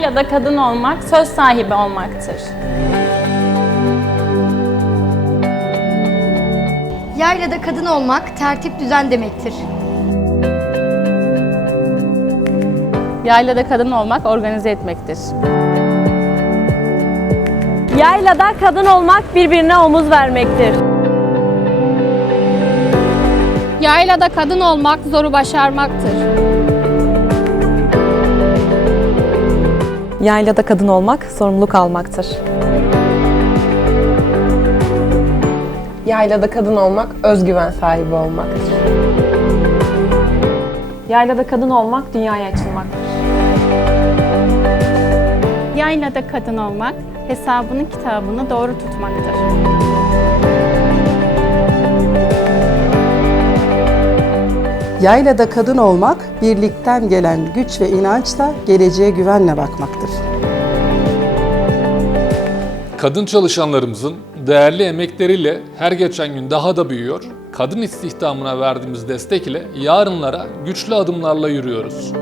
Yaylada kadın olmak söz sahibi olmaktır. Yaylada kadın olmak tertip düzen demektir. Yaylada kadın olmak organize etmektir. Yaylada kadın olmak birbirine omuz vermektir. Yaylada kadın olmak zoru başarmaktır. Yaylada kadın olmak sorumluluk almaktır. Yaylada kadın olmak özgüven sahibi olmaktır. Yaylada kadın olmak dünyaya açılmaktır. Yaylada kadın olmak hesabının kitabını doğru tutmaktır. Yaylada kadın olmak, birlikten gelen güç ve inançla geleceğe güvenle bakmaktır. Kadın çalışanlarımızın değerli emekleriyle her geçen gün daha da büyüyor. Kadın istihdamına verdiğimiz destek ile yarınlara güçlü adımlarla yürüyoruz.